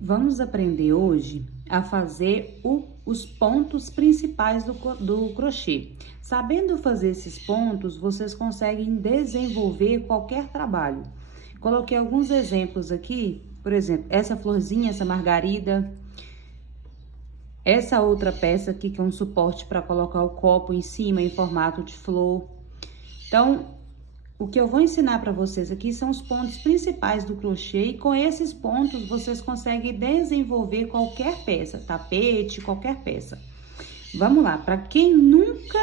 Vamos aprender hoje a fazer os pontos principais do crochê. Sabendo fazer esses pontos, vocês conseguem desenvolver qualquer trabalho. Coloquei alguns exemplos aqui, por exemplo, essa florzinha, essa margarida, essa outra peça aqui que é um suporte para colocar o copo em cima em formato de flor. Então, o que eu vou ensinar para vocês aqui são os pontos principais do crochê e com esses pontos vocês conseguem desenvolver qualquer peça, tapete, qualquer peça. Vamos lá, para quem nunca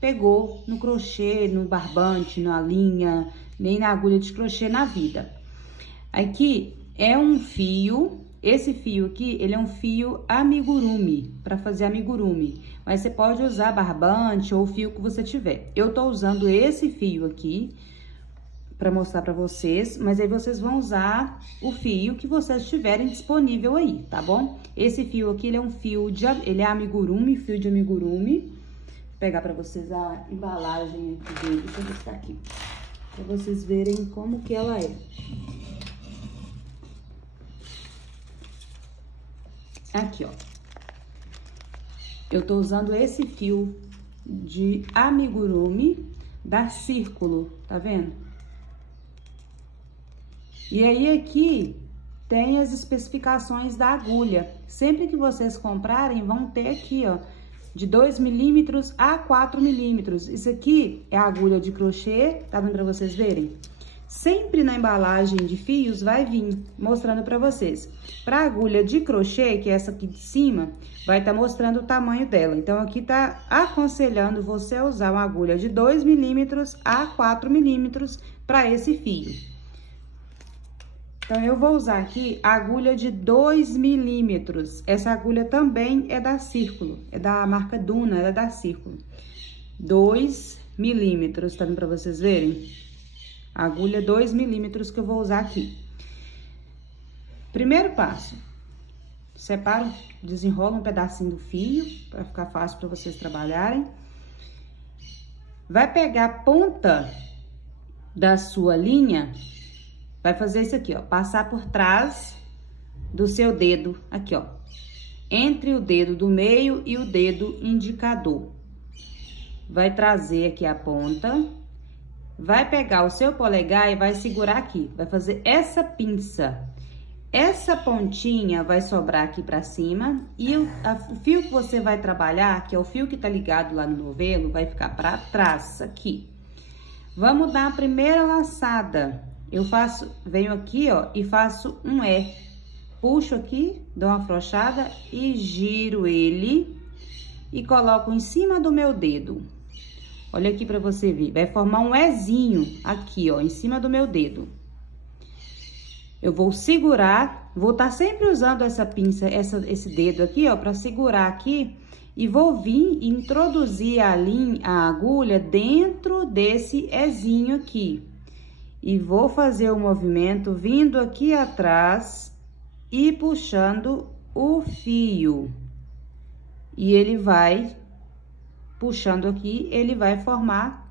pegou no crochê, no barbante, na linha, nem na agulha de crochê na vida. Aqui é um fio, esse fio aqui, ele é um fio amigurumi, para fazer amigurumi. Mas você pode usar barbante ou o fio que você tiver. Eu tô usando esse fio aqui para mostrar para vocês, mas aí vocês vão usar o fio que vocês tiverem disponível aí, tá bom? Esse fio aqui, ele é um fio ele é amigurumi, fio de amigurumi. Vou pegar para vocês a embalagem aqui dele, deixa eu ver se tá aqui, para vocês verem como que ela é. Aqui, ó. Eu tô usando esse fio de amigurumi da Círculo, tá vendo? E aí aqui tem as especificações da agulha. Sempre que vocês comprarem, vão ter aqui, ó, de 2 milímetros a 4 milímetros. Isso aqui é a agulha de crochê, tá vendo pra vocês verem? Sempre na embalagem de fios vai vir mostrando para vocês. Para agulha de crochê, que é essa aqui de cima, vai estar mostrando o tamanho dela. Então, aqui tá aconselhando você a usar uma agulha de 2 milímetros a 4 milímetros para esse fio. Então, eu vou usar aqui a agulha de 2 milímetros. Essa agulha também é da Círculo, é da marca Duna, ela é da Círculo. 2 milímetros, tá vendo para vocês verem? Agulha 2 milímetros que eu vou usar aqui. Primeiro passo, separa, desenrola um pedacinho do fio, para ficar fácil para vocês trabalharem. Vai pegar a ponta da sua linha, vai fazer isso aqui, ó, passar por trás do seu dedo, aqui, ó, entre o dedo do meio e o dedo indicador. Vai trazer aqui a ponta. Vai pegar o seu polegar e vai segurar aqui, vai fazer essa pinça. Essa pontinha vai sobrar aqui pra cima e o fio que você vai trabalhar, que é o fio que tá ligado lá no novelo, vai ficar pra trás, aqui. Vamos dar a primeira laçada. Eu venho aqui, ó, e faço um E. Puxo aqui, dou uma afrouxada e giro ele e coloco em cima do meu dedo. Olha aqui pra você ver, vai formar um Ezinho aqui, ó, em cima do meu dedo. Eu vou segurar, vou estar sempre usando essa pinça, esse dedo aqui, ó, pra segurar aqui. E vou vir e introduzir a agulha dentro desse Ezinho aqui. E vou fazer o movimento vindo aqui atrás e puxando o fio. E ele vai... puxando aqui, ele vai formar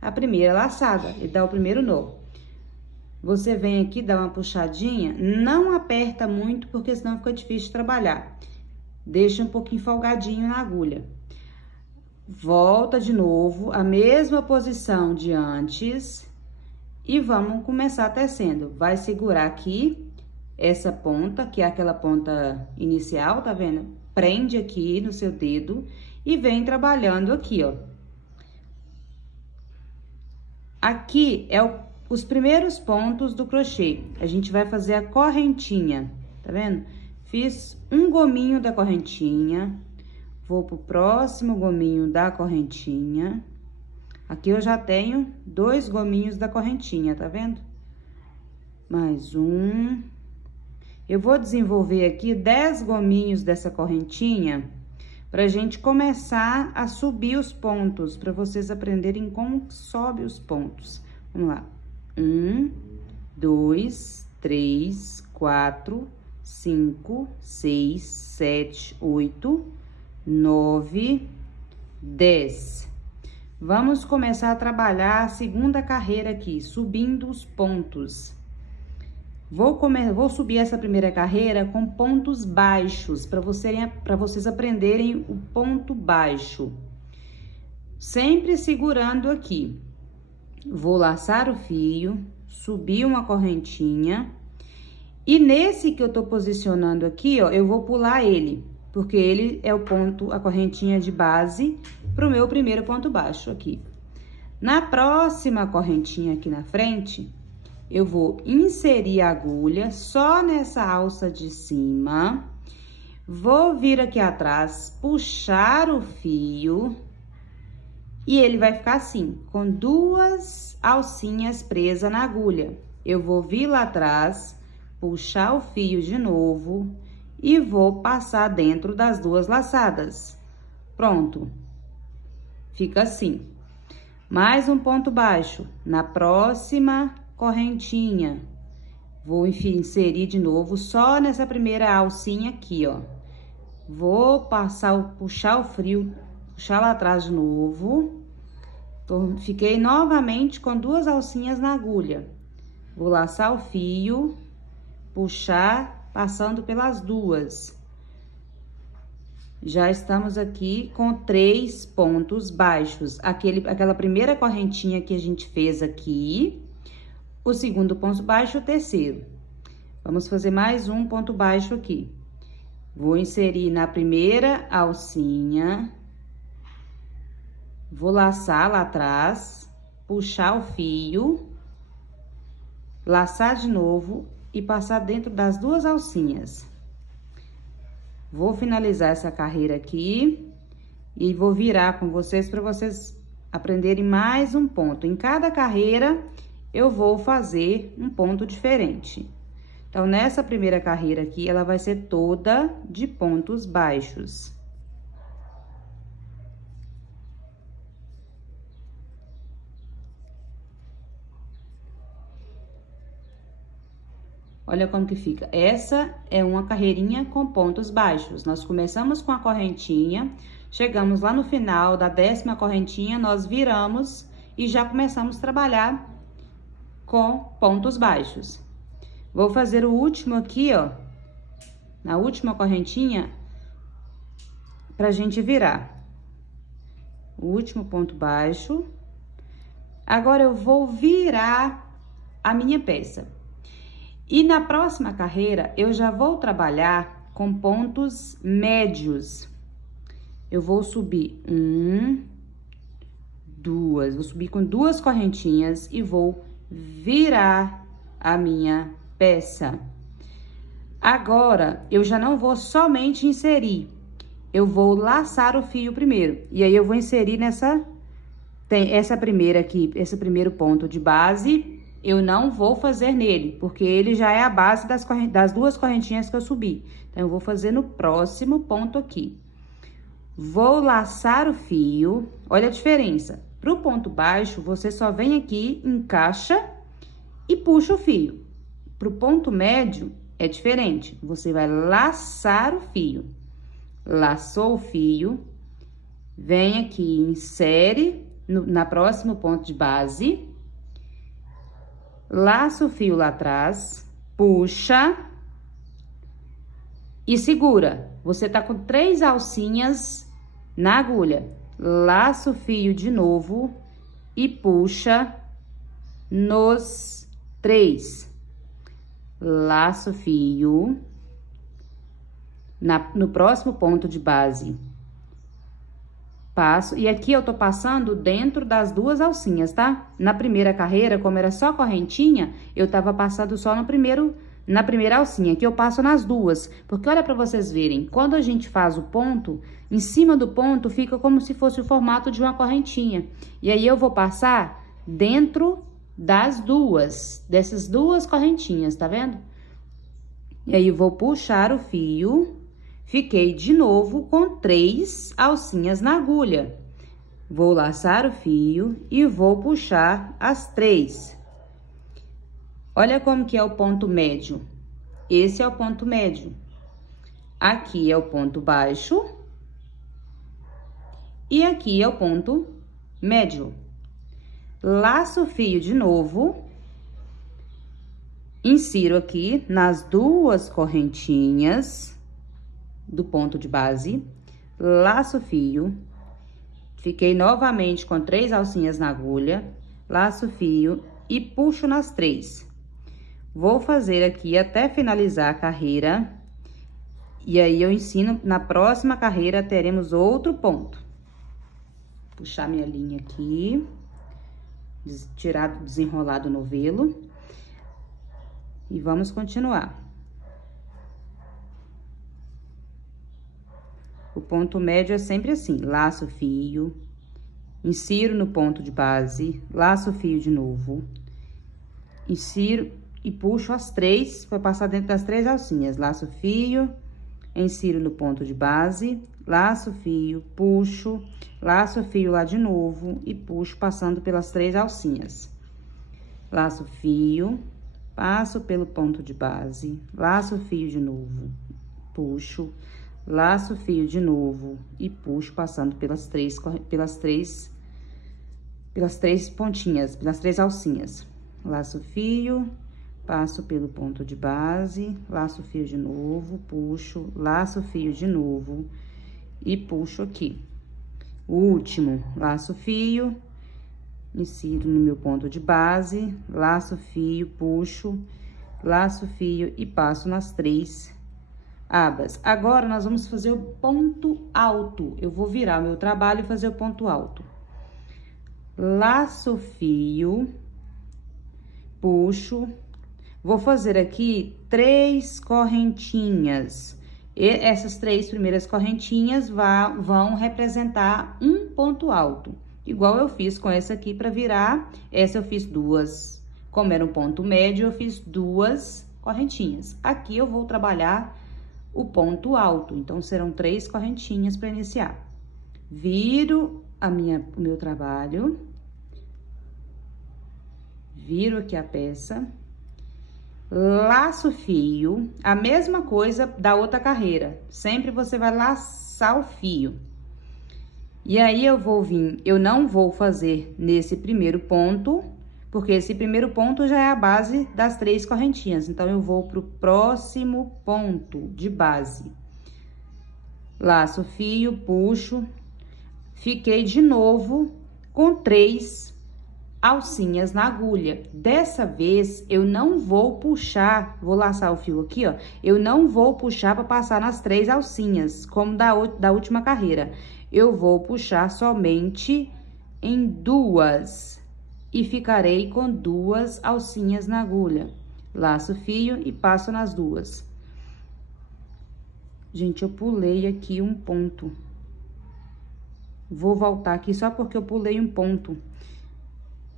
a primeira laçada, e dá o primeiro nó. Você vem aqui, dá uma puxadinha, não aperta muito, porque senão fica difícil de trabalhar. Deixa um pouquinho folgadinho na agulha. Volta de novo, a mesma posição de antes, e vamos começar tecendo. Vai segurar aqui, essa ponta, que é aquela ponta inicial, tá vendo? Prende aqui no seu dedo, e vem trabalhando aqui, ó. Aqui é os primeiros pontos do crochê. A gente vai fazer a correntinha, tá vendo? Fiz um gominho da correntinha, vou pro próximo gominho da correntinha. Aqui eu já tenho 2 gominhos da correntinha, tá vendo? Mais um. Eu vou desenvolver aqui 10 gominhos dessa correntinha, pra gente começar a subir os pontos, pra vocês aprenderem como sobe os pontos. Vamos lá. 1, 2, 3, 4, 5, 6, 7, 8, 9, 10. Vamos começar a trabalhar a segunda carreira aqui, subindo os pontos. Vou subir essa primeira carreira com pontos baixos, para vocês aprenderem o ponto baixo. Sempre segurando aqui. Vou laçar o fio, subir uma correntinha. E nesse que eu tô posicionando aqui, ó, eu vou pular ele, porque ele é o ponto, a correntinha de base pro meu primeiro ponto baixo aqui. Na próxima correntinha aqui na frente, eu vou inserir a agulha só nessa alça de cima, vou vir aqui atrás, puxar o fio, e ele vai ficar assim, com duas alcinhas presas na agulha. Eu vou vir lá atrás, puxar o fio de novo e vou passar dentro das duas laçadas. Pronto. Fica assim. Mais um ponto baixo na próxima correntinha. Vou inserir de novo só nessa primeira alcinha aqui, ó. Vou puxar o fio, puxar lá atrás de novo. Fiquei novamente com duas alcinhas na agulha. Vou laçar o fio, puxar, passando pelas duas. Já estamos aqui com 3 pontos baixos. Aquela primeira correntinha que a gente fez aqui, o segundo ponto baixo, o terceiro. Vamos fazer mais um ponto baixo aqui. Vou inserir na primeira alcinha, vou laçar lá atrás, puxar o fio, laçar de novo e passar dentro das duas alcinhas. Vou finalizar essa carreira aqui e vou virar com vocês para vocês aprenderem mais um ponto. Em cada carreira, eu vou fazer um ponto diferente. Então, nessa primeira carreira aqui, ela vai ser toda de pontos baixos. Olha como que fica. Essa é uma carreirinha com pontos baixos. Nós começamos com a correntinha, chegamos lá no final da 10ª correntinha, nós viramos e já começamos a trabalhar com pontos baixos. Vou fazer o último aqui, ó, na última correntinha, pra gente virar. O último ponto baixo. Agora, eu vou virar a minha peça. E na próxima carreira, eu já vou trabalhar com pontos médios. Eu vou subir vou subir com 2 correntinhas e vou virar a minha peça. Agora, eu já não vou somente inserir, eu vou laçar o fio primeiro. E aí, eu vou inserir essa primeira aqui, esse primeiro ponto de base. Eu não vou fazer nele, porque ele já é a base das 2 correntinhas que eu subi. Então, eu vou fazer no próximo ponto aqui. Vou laçar o fio. Olha a diferença. Pro ponto baixo, você só vem aqui, encaixa e puxa o fio. Pro ponto médio, é diferente. Você vai laçar o fio. Laçou o fio, vem aqui, insere na próximo ponto de base. Laça o fio lá atrás, puxa e segura. Você tá com 3 alcinhas na agulha. Laça o fio de novo e puxa nos 3. Laça o fio no próximo ponto de base. Passo, e aqui eu tô passando dentro das 2 alcinhas, tá? Na primeira carreira, como era só correntinha, eu tava passando só na primeira alcinha. Aqui eu passo nas 2, porque olha pra vocês verem, quando a gente faz o ponto, em cima do ponto fica como se fosse o formato de uma correntinha. E aí, eu vou passar dentro dessas duas correntinhas, tá vendo? E aí, vou puxar o fio. Fiquei de novo com 3 alcinhas na agulha. Vou laçar o fio e vou puxar as 3. Olha como que é o ponto médio. Esse é o ponto médio. Aqui é o ponto baixo. E aqui é o ponto médio. Laço o fio de novo. insiro aqui nas duas correntinhas do ponto de base, laço fio, fiquei novamente com 3 alcinhas na agulha, laço fio e puxo nas 3. Vou fazer aqui até finalizar a carreira, e aí eu ensino, na próxima carreira teremos outro ponto. Puxar minha linha aqui, tirar, desenrolar do novelo, e vamos continuar. O ponto médio é sempre assim, laço fio, insiro no ponto de base, laço fio de novo, insiro e puxo as 3 para passar dentro das 3 alcinhas, laço fio, insiro no ponto de base, laço fio, puxo, laço fio lá de novo e puxo passando pelas 3 alcinhas. Laço fio, passo pelo ponto de base, laço fio de novo, puxo, laço fio de novo e puxo passando pelas três pontinhas, pelas 3 alcinhas. Laço fio, passo pelo ponto de base, laço fio de novo, puxo, laço fio de novo e puxo aqui. O último, laço fio, insiro no meu ponto de base, laço fio, puxo, laço fio e passo nas 3 abas. Agora, nós vamos fazer o ponto alto. Eu vou virar o meu trabalho e fazer o ponto alto. Laço fio, puxo, vou fazer aqui 3 correntinhas. E essas 3 primeiras correntinhas vão representar um ponto alto. Igual eu fiz com essa aqui para virar, essa eu fiz 2. Como era um ponto médio, eu fiz 2 correntinhas. Aqui eu vou trabalhar o ponto alto, então serão 3 correntinhas para iniciar. Viro o meu trabalho, viro aqui a peça, laço fio, a mesma coisa da outra carreira, sempre você vai laçar o fio. E aí eu vou vir, eu não vou fazer nesse primeiro ponto, porque esse primeiro ponto já é a base das 3 correntinhas, então eu vou pro próximo ponto de base. Laço fio, puxo, fiquei de novo com 3 alcinhas na agulha. Dessa vez, eu não vou puxar, vou laçar o fio aqui, ó, eu não vou puxar para passar nas 3 alcinhas, como da última carreira. Eu vou puxar somente em 2 e ficarei com 2 alcinhas na agulha. Laço fio e passo nas 2. Gente, eu pulei aqui um ponto. Vou voltar aqui só porque eu pulei um ponto.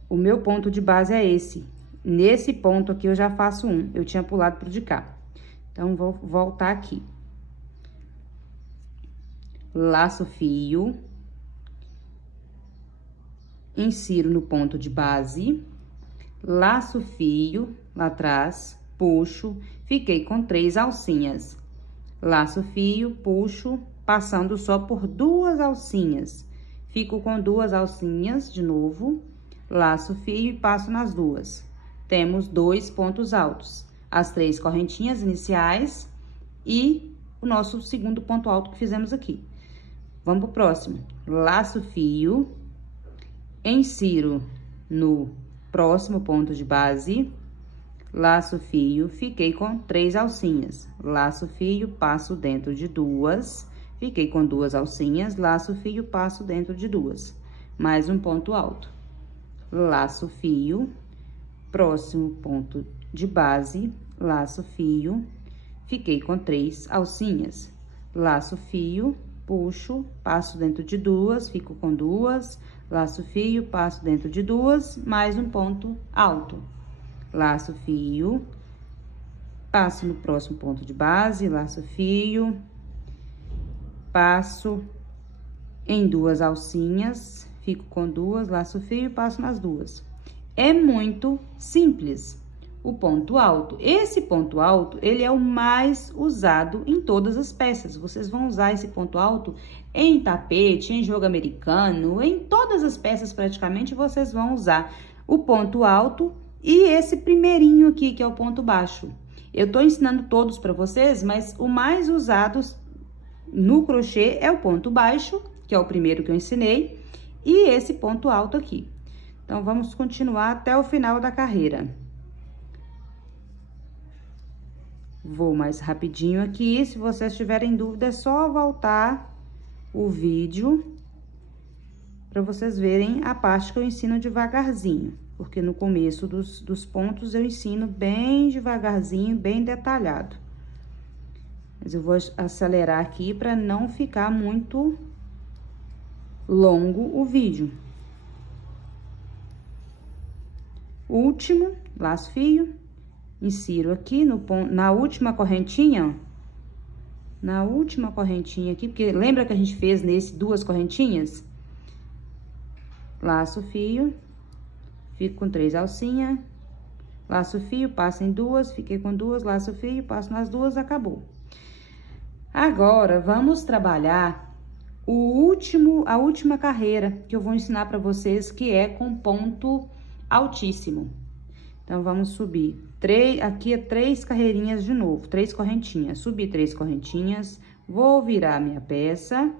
O meu ponto de base é esse. Nesse ponto aqui eu já faço um. Eu tinha pulado pro de cá. Então, vou voltar aqui. Laço fio. Insiro no ponto de base. Laço fio lá atrás. Puxo. Fiquei com 3 alcinhas. Laço fio, puxo, passando só por 2 alcinhas. Fico com 2 alcinhas de novo. Laço fio e passo nas 2. Temos 2 pontos altos. As 3 correntinhas iniciais e o nosso segundo ponto alto que fizemos aqui. Vamos pro próximo. Laço fio, insiro no próximo ponto de base, laço fio, fiquei com 3 alcinhas. Laço fio, passo dentro de 2, fiquei com 2 alcinhas, laço fio, passo dentro de 2. Mais um ponto alto. Laço fio, próximo ponto de base, laço fio, fiquei com 3 alcinhas. Laço fio, puxo, passo dentro de 2, fico com 2, laço fio, passo dentro de 2, mais um ponto alto. Laço fio, passo no próximo ponto de base, laço fio, passo em 2 alcinhas, fico com 2, laço fio e passo nas 2. É muito simples. O ponto alto. Esse ponto alto, ele é o mais usado em todas as peças. Vocês vão usar esse ponto alto em tapete, em jogo americano, em todas as peças praticamente vocês vão usar o ponto alto E esse primeirinho aqui, que é o ponto baixo. Eu tô ensinando todos pra vocês, mas o mais usado no crochê é o ponto baixo, que é o primeiro que eu ensinei, e esse ponto alto aqui. Então, vamos continuar até o final da carreira. Vou mais rapidinho aqui, se vocês tiverem dúvida, é só voltar o vídeo para vocês verem a parte que eu ensino devagarzinho, porque no começo dos pontos eu ensino bem devagarzinho, bem detalhado. Mas eu vou acelerar aqui para não ficar muito longo o vídeo. Último, laço fio, insiro aqui no ponto, na última correntinha, ó. Na última correntinha aqui, porque lembra que a gente fez nesse duas correntinhas? Laço fio, fico com 3 alcinhas, laço fio, passo em duas, fiquei com duas, laço fio, passo nas duas, acabou. Agora, vamos trabalhar a última carreira que eu vou ensinar para vocês, que é com ponto altíssimo. Então, vamos subir aqui é 3 carreirinhas de novo, 3 correntinhas. Subi 3 correntinhas, vou virar minha peça,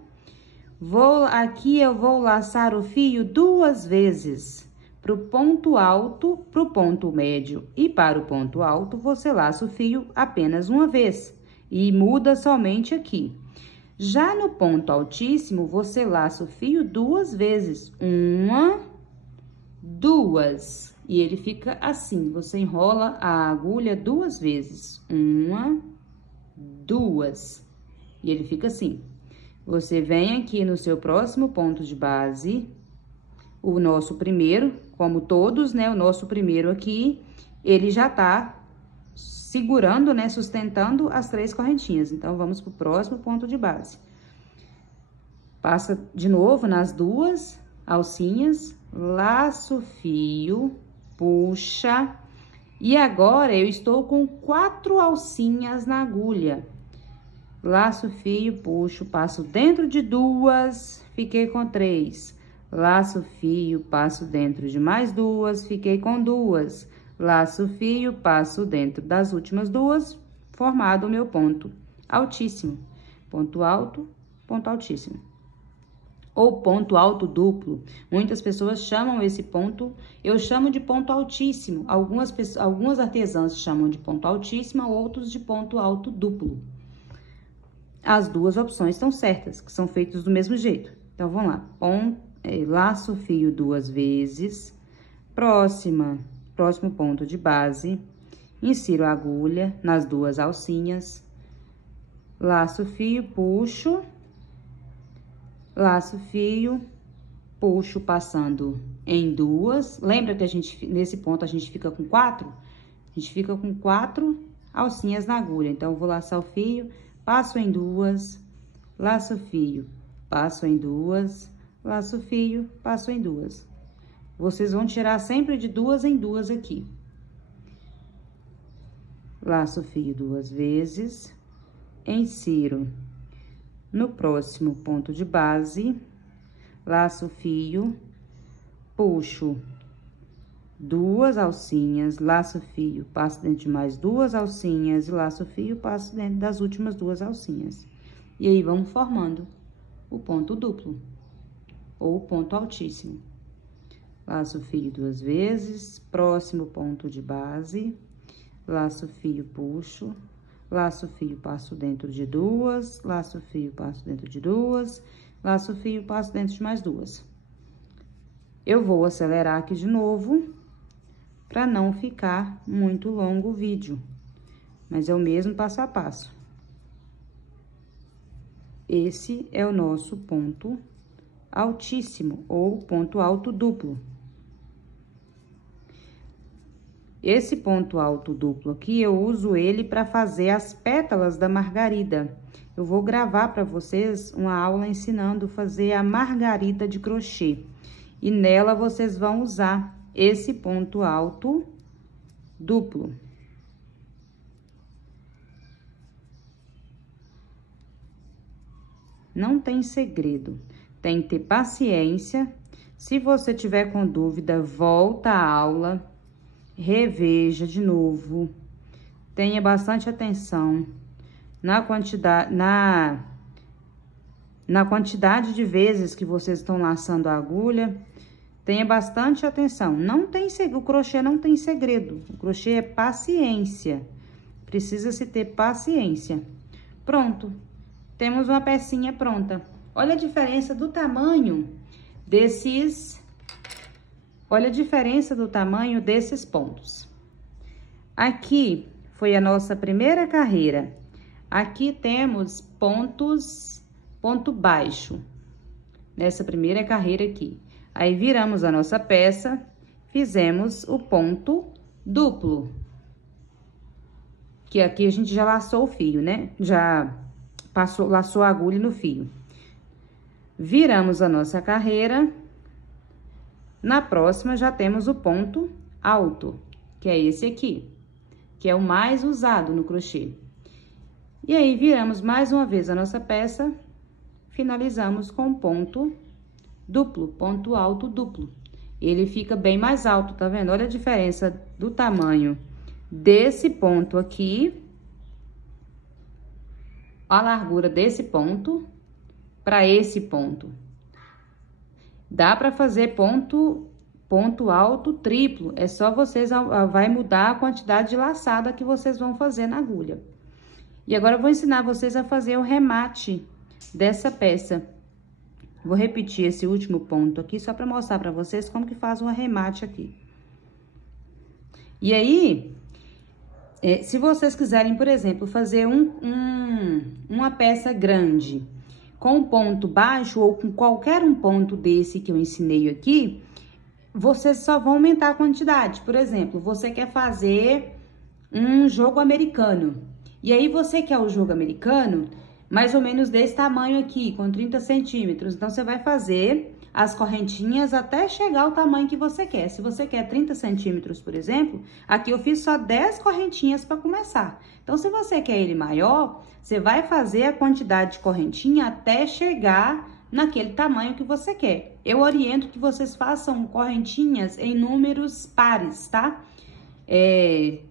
aqui eu vou laçar o fio 2 vezes. Pro ponto alto, pro ponto médio e para o ponto alto, você laça o fio apenas uma vez e muda somente aqui. Já no ponto altíssimo, você laça o fio 2 vezes, 1, 2, e ele fica assim, você enrola a agulha 2 vezes, 1, 2, e ele fica assim. Você vem aqui no seu próximo ponto de base, o nosso primeiro, como todos, né, o nosso primeiro aqui, ele já tá segurando, né, sustentando as 3 correntinhas. Então, vamos pro próximo ponto de base. Passa de novo nas 2 alcinhas, laço o fio, puxa, e agora eu estou com 4 alcinhas na agulha. Laço o fio, puxo, passo dentro de 2, fiquei com 3. Laço o fio, passo dentro de mais 2, fiquei com 2. Laço o fio, passo dentro das últimas 2, formado o meu ponto altíssimo. Ponto alto, ponto altíssimo. Ou ponto alto duplo. Muitas pessoas chamam esse ponto, eu chamo de ponto altíssimo. Algumas artesãs chamam de ponto altíssimo, outros de ponto alto duplo. As duas opções estão certas, que são feitas do mesmo jeito. Então, vamos lá. Laço o fio 2 vezes. Próximo ponto de base. Insiro a agulha nas 2 alcinhas. Laço o fio, puxo. Laço o fio, puxo passando em 2. Lembra que nesse ponto, a gente fica com 4? A gente fica com 4 alcinhas na agulha. Então, eu vou laçar o fio, passo em 2, laço o fio, passo em 2, laço o fio, passo em 2. Vocês vão tirar sempre de 2 em 2 aqui. Laço o fio 2 vezes, insiro no próximo ponto de base, laço o fio, puxo 2 alcinhas, laço o fio, passo dentro de mais 2 alcinhas, e laço o fio, passo dentro das últimas 2 alcinhas. E aí, vamos formando o ponto duplo, ou o ponto altíssimo. Laço o fio 2 vezes, próximo ponto de base, laço o fio, puxo, laço o fio, passo dentro de 2, laço o fio, passo dentro de 2, laço o fio, passo dentro de mais 2. Eu vou acelerar aqui de novo, para não ficar muito longo o vídeo, mas é o mesmo passo a passo. Esse é o nosso ponto altíssimo, ou ponto alto duplo. Esse ponto alto duplo aqui, eu uso ele para fazer as pétalas da margarida. Eu vou gravar para vocês uma aula ensinando a fazer a margarida de crochê. E nela, vocês vão usar esse ponto alto duplo. Não tem segredo, tem que ter paciência. Se você tiver com dúvida, volta à aula, reveja de novo. Tenha bastante atenção na quantidade de vezes que vocês estão laçando a agulha. Tenha bastante atenção. Não tem segredo, o crochê não tem segredo. O crochê é paciência. Precisa-se ter paciência. Pronto. Temos uma pecinha pronta. Olha a diferença do tamanho desses... Olha a diferença do tamanho desses pontos. Aqui foi a nossa primeira carreira. Aqui temos ponto baixo, nessa primeira carreira aqui. Aí, viramos a nossa peça, fizemos o ponto duplo. Que aqui a gente já laçou o fio, né? Já laçou a agulha no fio. Viramos a nossa carreira. Na próxima, já temos o ponto alto, que é esse aqui, que é o mais usado no crochê. E aí, viramos mais uma vez a nossa peça, finalizamos com ponto duplo, ponto alto duplo. Ele fica bem mais alto, tá vendo? Olha a diferença do tamanho desse ponto aqui, a largura desse ponto para esse ponto. Dá para fazer ponto alto triplo, é só vocês, vai mudar a quantidade de laçada que vocês vão fazer na agulha. E agora eu vou ensinar vocês a fazer o remate dessa peça. Vou repetir esse último ponto aqui, só para mostrar para vocês como que faz um arremate aqui. E aí, se vocês quiserem, por exemplo, fazer uma peça grande com ponto baixo ou com qualquer um ponto desse que eu ensinei aqui, vocês só vão aumentar a quantidade. Por exemplo, você quer fazer um jogo americano. E aí, você quer o jogo americano mais ou menos desse tamanho aqui, com 30 centímetros. Então, você vai fazer as correntinhas até chegar ao tamanho que você quer. Se você quer 30 centímetros, por exemplo, aqui eu fiz só 10 correntinhas para começar. Então, se você quer ele maior, você vai fazer a quantidade de correntinha até chegar naquele tamanho que você quer. Eu oriento que vocês façam correntinhas em números pares, tá?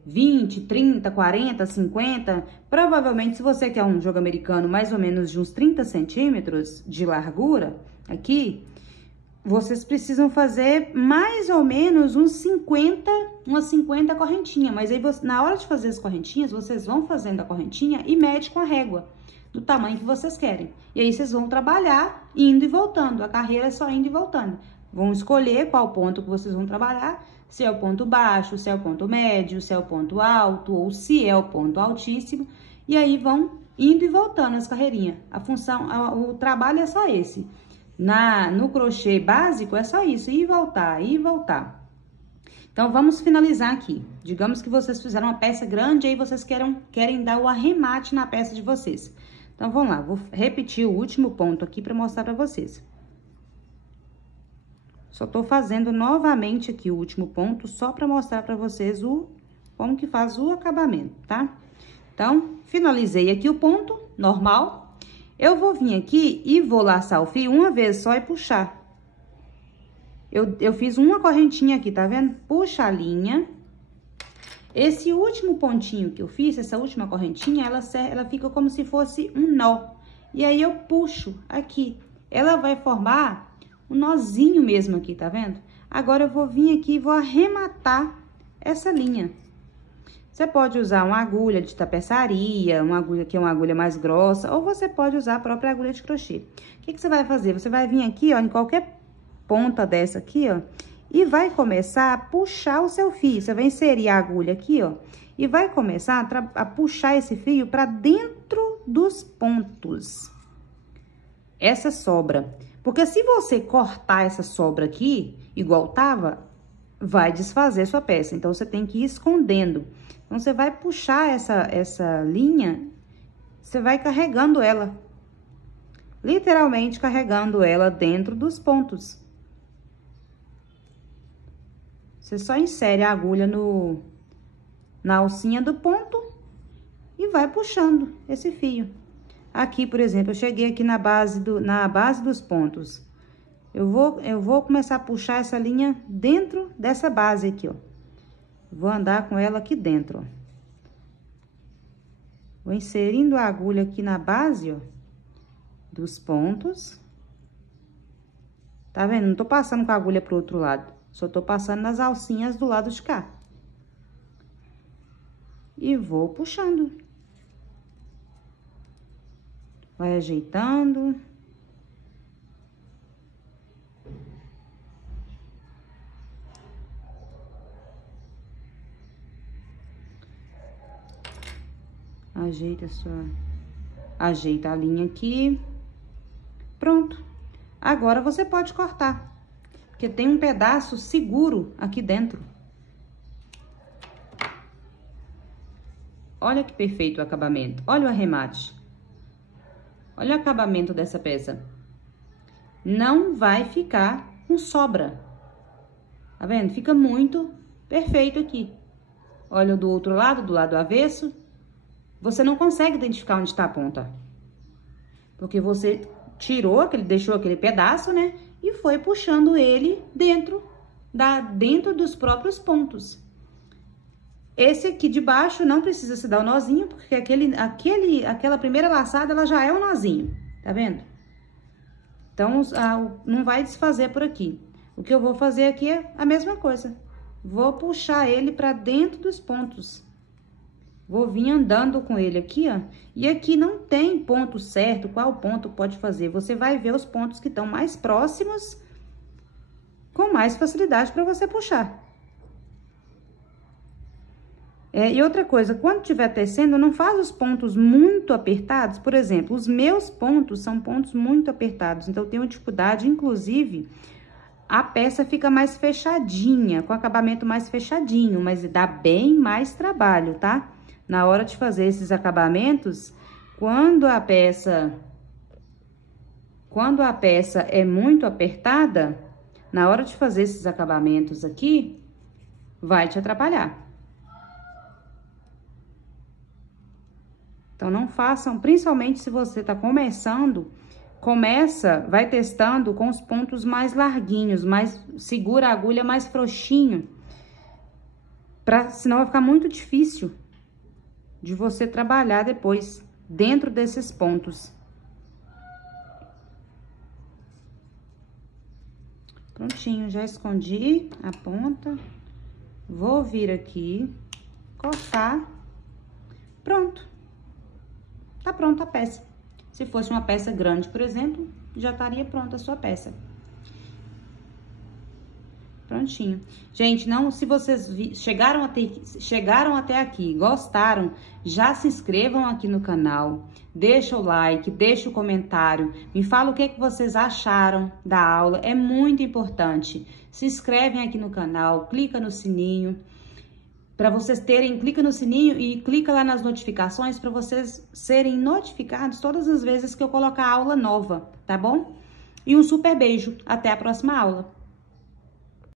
20, 30, 40, 50. Provavelmente, se você quer um jogo americano mais ou menos de uns 30 centímetros de largura, aqui, vocês precisam fazer mais ou menos umas 50 correntinhas. Mas aí, na hora de fazer as correntinhas, vocês vão fazendo a correntinha e mede com a régua do tamanho que vocês querem. E aí, vocês vão trabalhar indo e voltando. A carreira é só indo e voltando. Vão escolher qual ponto que vocês vão trabalhar. Se é o ponto baixo, se é o ponto médio, se é o ponto alto ou se é o ponto altíssimo. E aí, vão indo e voltando as carreirinhas. O trabalho é só esse. No crochê básico, é só isso, ir e voltar, ir e voltar. Então, vamos finalizar aqui. Digamos que vocês fizeram uma peça grande, aí vocês querem dar o arremate na peça de vocês. Então, vamos lá, vou repetir o último ponto aqui para mostrar para vocês. Só tô fazendo novamente aqui o último ponto, só para mostrar para vocês como que faz o acabamento, tá? Então, finalizei aqui o ponto normal. Eu vou vir aqui e vou laçar o fio uma vez só e puxar. Eu fiz uma correntinha aqui, tá vendo? Puxa a linha. Esse último pontinho que eu fiz, essa última correntinha, ela fica como se fosse um nó. E aí, eu puxo aqui. Ela vai formar um nozinho mesmo aqui, tá vendo? Agora, eu vou vir aqui e vou arrematar essa linha. Você pode usar uma agulha de tapeçaria, uma agulha que é uma agulha mais grossa, ou você pode usar a própria agulha de crochê. O que você vai fazer? Você vai vir aqui, ó, em qualquer ponta dessa aqui, ó, e vai começar a puxar o seu fio. Você vai inserir a agulha aqui, ó, e vai começar a puxar esse fio para dentro dos pontos. Essa sobra. Porque se você cortar essa sobra aqui, igual tava, vai desfazer sua peça. Então, você tem que ir escondendo. Então, você vai puxar essa linha, você vai carregando ela. Literalmente carregando ela dentro dos pontos. Você só insere a agulha na alcinha do ponto e vai puxando esse fio. Aqui, por exemplo, eu cheguei aqui na base dos pontos. Eu vou começar a puxar essa linha dentro dessa base aqui, ó. Vou andar com ela aqui dentro, ó. Vou inserindo a agulha aqui na base, ó, dos pontos. Tá vendo? Não tô passando com a agulha pro outro lado, só tô passando nas alcinhas do lado de cá. E vou puxando. Vai ajeitando. Ajeita a linha aqui. Pronto. Agora você pode cortar, porque tem um pedaço seguro aqui dentro. Olha que perfeito o acabamento. Olha o arremate. Olha o acabamento dessa peça. Não vai ficar com sobra. Tá vendo? Fica muito perfeito aqui. Olha do outro lado, do lado avesso. Você não consegue identificar onde está a ponta. Porque você deixou aquele pedaço, né? E foi puxando ele dentro dos próprios pontos. Esse aqui de baixo não precisa se dar o nozinho, porque aquela primeira laçada, ela já é um nozinho, tá vendo? Então, não vai desfazer por aqui. O que eu vou fazer aqui é a mesma coisa. Vou puxar ele pra dentro dos pontos. Vou vir andando com ele aqui, ó. E aqui não tem ponto certo, qual ponto pode fazer. Você vai ver os pontos que estão mais próximos, com mais facilidade para você puxar. E outra coisa, quando estiver tecendo, não faz os pontos muito apertados. Por exemplo, os meus pontos são pontos muito apertados, então eu tenho dificuldade, inclusive, a peça fica mais fechadinha, com acabamento mais fechadinho, mas dá bem mais trabalho, tá? Na hora de fazer esses acabamentos, quando a peça é muito apertada, na hora de fazer esses acabamentos aqui, vai te atrapalhar. Então, não façam, principalmente se você tá começando, vai testando com os pontos mais larguinhos, segura a agulha mais frouxinho, senão vai ficar muito difícil de você trabalhar depois dentro desses pontos. Prontinho, já escondi a ponta. Vou vir aqui, cortar. Pronto. Tá pronta a peça. Se fosse uma peça grande, por exemplo, já estaria pronta a sua peça. Prontinho. Gente, se vocês chegaram até aqui, gostaram, já se inscrevam aqui no canal, deixa o like, deixa o comentário, me fala o que vocês acharam da aula, é muito importante. Se inscrevem aqui no canal, clica no sininho, para vocês clica no sininho e clica lá nas notificações para vocês serem notificados todas as vezes que eu colocar aula nova, tá bom? E um super beijo, até a próxima aula.